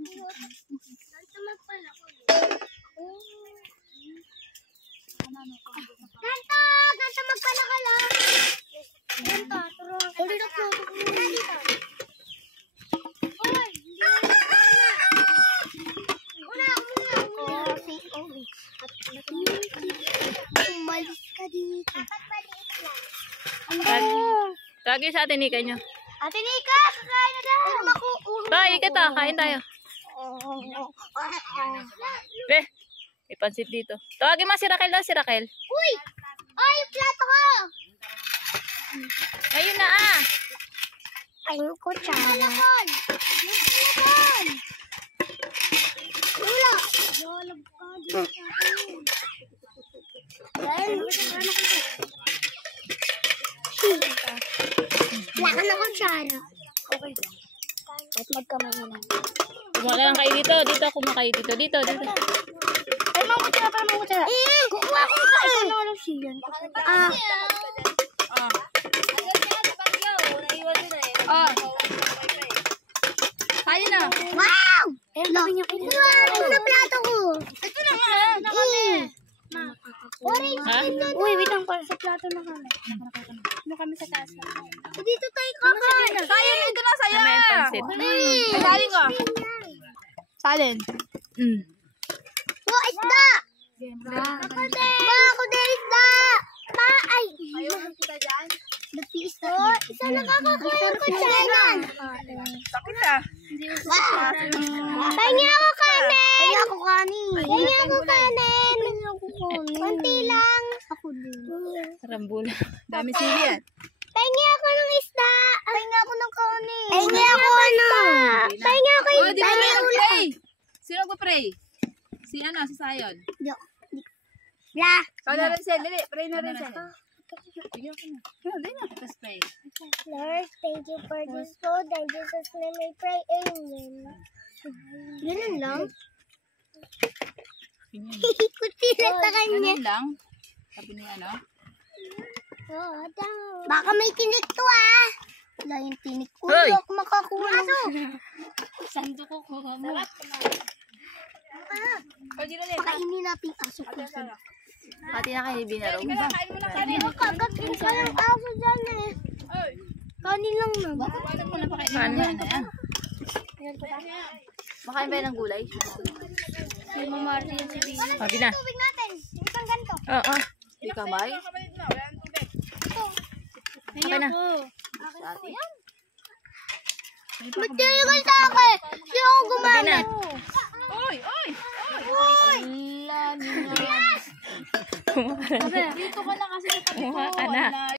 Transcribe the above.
Ganto magpala ka lang. Ganto, turuan ka. Dito. Hoy, umalis ka dito. Dapat maliit lang. Lagi sa atin Nika nyo. Ate Nika, kakain na daw. Tayo, kita. Kain tayo. Be, may pansit dito. Tawagin mo si Raquel daw, si Raquel. Uy! Ay, plato ko! Ayun na ah. Ay, yung kutsara. Malakon! Malakon! Wala! Dolog ka dito sa akin. Wala ka na kutsara. Okay. At magkamay na lang. Kumaka lang kayo dito. Dito kumakayo dito. Dito. Ay, mga kutsara. Kukuha ko ka. Ikaw na walang siyan. Kayo na. Wow! Wow! Ano plato ko? Ito na nga. Ha? Uy, wait lang para sa plato na kami. Ano kami sa taas? Dito tayo kakain. Sayang, dito na, sayang. May pansit. Salin ko. Salin. Oh, isda! Ako din isda! Ay! Ayaw mo kita dyan? Nag-isda. Isa nakakakain ko dyan. Sakit ah. Wow! Pahingi ako kanin! Pahingi ako kanin! Pahingi ako kanin! Konti lang. Ako din. Rambula. Dami sili yan. Pahingi ako ng isda. Pahingi ako ng kanin. Pahingi ako ano. Pahingi ako Oh, isda. di ba may pray? Sino magpa-pray? Si ano, si Sayon. La. Ikaw na rin, Sen. Dili, pray na rin, Sen. Bigyan ko na. Dili na. Let's pray. Lord, thank you for this food. In Jesus' name I pray. Amen. Ganun lang. Kunti lang sa kanya. Ganun lang. Sabi ni ano. Baka may tinik to ah. Wala yung tinik ko. Hoy! Hindi ako makakuha. Sando ko ko. Sarap. Pwede na rin. Pakainin natin aso ko. Pati na kayo binarong. Kain mo na kanin. Kagatin ka ng aso dyan eh. Kanin lang na. Ano mo na pa kain? Paano yan? Ayan. Makain ba ng gulay? Si Mama Marty yan si Baby. Sabi na. Tubig natin. Isang ganito. Oo. Di kamay. Okay na. Sa atin yan. Magtirigal sa akin. Hindi ako Sabi na. gumamit. Oy, oy. Kumuha ka na. Dito ka na kasi. Kumuha ka na.